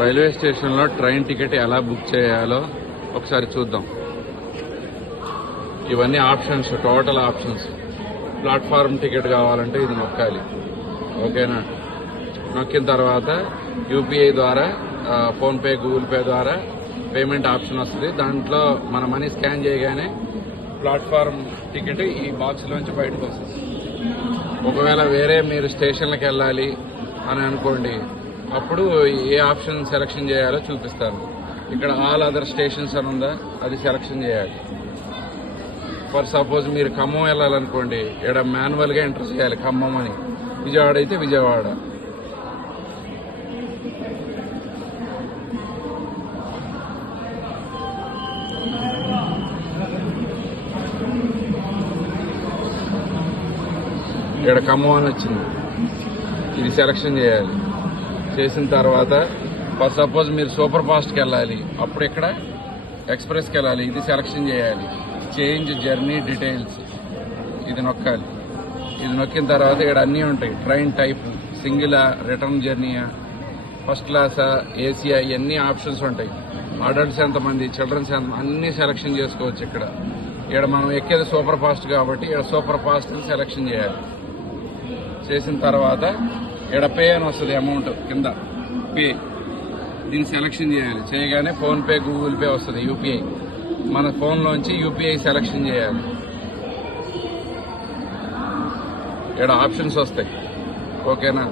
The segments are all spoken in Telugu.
రైల్వే స్టేషన్లో ట్రైన్ టికెట్ ఎలా బుక్ చేయాలో ఒకసారి చూద్దాం. ఇవన్నీ options, total options. Platform ticket కావాలంటే ఇది నొక్కాలి. ఓకేనా? నొక్కిన తర్వాత యూపీఐ ద్వారా, ఫోన్పే, గూగుల్ పే ద్వారా పేమెంట్ ఆప్షన్ వస్తుంది. దాంట్లో మన మనీ స్కాన్ చేయగానే ప్లాట్ఫారం టికెట్ ఈ బాక్స్లోంచి బయటకు వస్తుంది. ఒకవేళ వేరే మీరు స్టేషన్లకు వెళ్ళాలి అని అనుకోండి, అప్పుడు ఏ ఆప్షన్ సెలక్షన్ చేయాలో చూపిస్తాను. ఇక్కడ ఆల్ అదర్ స్టేషన్స్ అని ఉందా, అది సెలక్షన్ చేయాలి. ఫర్ సపోజ్ మీరు ఖమ్మం వెళ్ళాలనుకోండి, ఇక్కడ మాన్యువల్గా ఎంటర్ చేయాలి ఖమ్మం అని. విజయవాడ అయితే విజయవాడ. ఇక్కడ ఖమ్మం అని వచ్చింది, ఇది సెలక్షన్ చేయాలి. చేసిన తర్వాత ఫర్ సపోజ్ మీరు సూపర్ ఫాస్ట్కి వెళ్ళాలి, అప్పుడు ఇక్కడ ఎక్స్ప్రెస్కి వెళ్ళాలి, ఇది సెలక్షన్ చేయాలి. చేంజ్ జర్నీ డీటెయిల్స్, ఇది నొక్కాలి. ఇది నొక్కిన తర్వాత ఇక్కడ అన్నీ ఉంటాయి. ట్రైన్ టైప్, సింగిలా, రిటర్న్ జర్నీయా, ఫస్ట్ క్లాసా, ఏసీయా, ఇవన్నీ ఆప్షన్స్ ఉంటాయి. అడల్ట్స్ ఎంతమంది, చిల్డ్రన్స్ ఎంతమంది, అన్నీ సెలక్షన్ చేసుకోవచ్చు. ఇక్కడ మనం ఎక్కేది సూపర్ ఫాస్ట్ కాబట్టి ఇక్కడ సూపర్ ఫాస్ట్ సెలక్షన్ చేయాలి. చేసిన తర్వాత ఇక్కడ పే అని వస్తుంది, అమౌంట్ కింద పే, దీన్ని సెలక్షన్ చేయాలి. చేయగానే ఫోన్పే, గూగుల్ పే వస్తుంది, యూపీఐ. మన ఫోన్లోంచి యూపీఐ సెలక్షన్ చేయాలి. ఇక్కడ ఆప్షన్స్ వస్తాయి. ఓకేనా?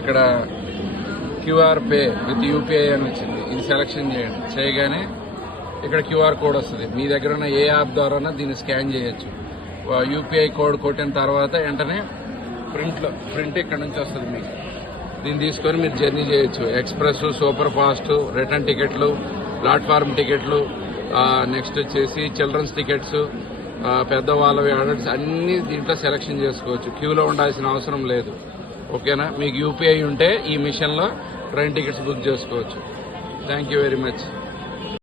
ఇక్కడ క్యూఆర్ పే విత్ యూపీఐ అని వచ్చింది, ఇది సెలక్షన్ చేయండి. చేయగానే ఇక్కడ క్యూఆర్ కోడ్ వస్తుంది. మీ దగ్గర ఉన్న ఏ యాప్ ద్వారా దీన్ని స్కాన్ చేయొచ్చు. యూపీఐ కోడ్ కొట్టిన తర్వాత వెంటనే ప్రింట్ ఇక్కడ నుంచి వస్తుంది మీకు. దీన్ని తీసుకొని మీరు జర్నీ చేయొచ్చు. ఎక్స్ప్రెస్, సూపర్ ఫాస్ట్, రిటర్న్ టికెట్లు, ప్లాట్ఫారం టికెట్లు, నెక్స్ట్ వచ్చేసి చిల్డ్రన్స్ టికెట్స్, పెద్దవాళ్ళవి, అడల్ట్స్ అన్నీ దీంట్లో సెలక్షన్ చేసుకోవచ్చు. క్యూలో ఉండాల్సిన అవసరం లేదు. ఓకేనా? మీకు యూపీఐ ఉంటే ఈ మిషన్లో ట్రైన్ టికెట్స్ బుక్ చేసుకోవచ్చు. Thank you very much.